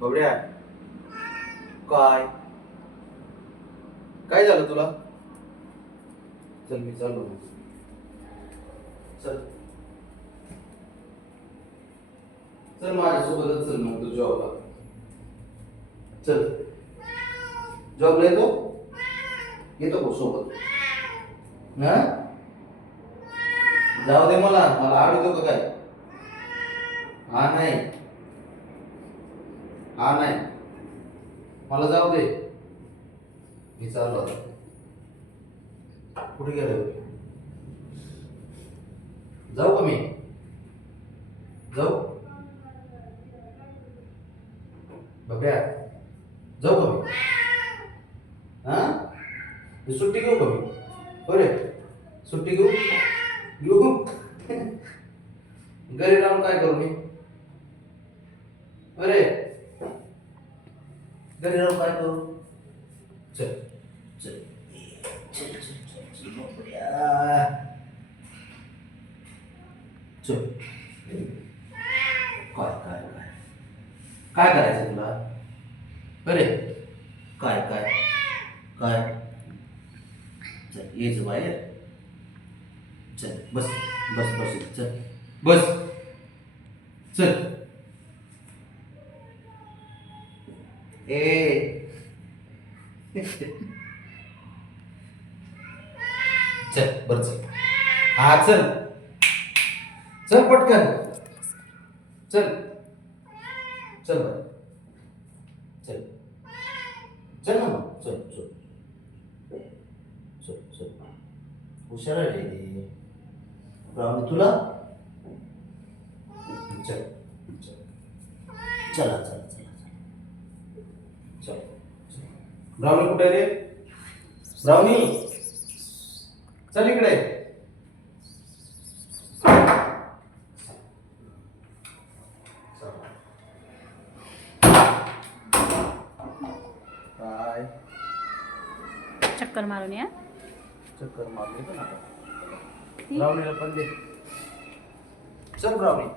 बबड्या, काय काय झालं तुला? चल मी चाललो. चल चल माझ्यासोबतच चल मग तू जॉबला. चल जॉबला येतो का सोबत? हा जाऊ दे, मला मला आवडतो का काय? हा नाही, हा नाही, मला जाऊ दे. मी चाललो आता. कुठे गेलो? जाऊ का मी? जाऊ बघ्या, जाऊ का मी? हा सुट्टी घेऊ का मी? बरे सुट्टी घेऊ घेऊ घरी राहून काय करू मी? अरे घरी राहून काय करू? चल चल चल चल चल चल बबड्या. चल काय काय काय काय करायचं तुला? अरे काय काय काय चल येच बाहेर. चल बस बस बस चल बस चल. ए चल बर चल. हा चल चल पटकन चल चल बर चल चल ना मग चल चल चल चल. हुशार आहे रे राहुल तुला. चल चल चला चला चला चल चल. ब्राउनी कुठे रे? ब्राउनी चल इकडे. काय चक्कर मारून या. चक्कर मारली पण आता. ब्राउनीला पण दे. चल ब्राउनी.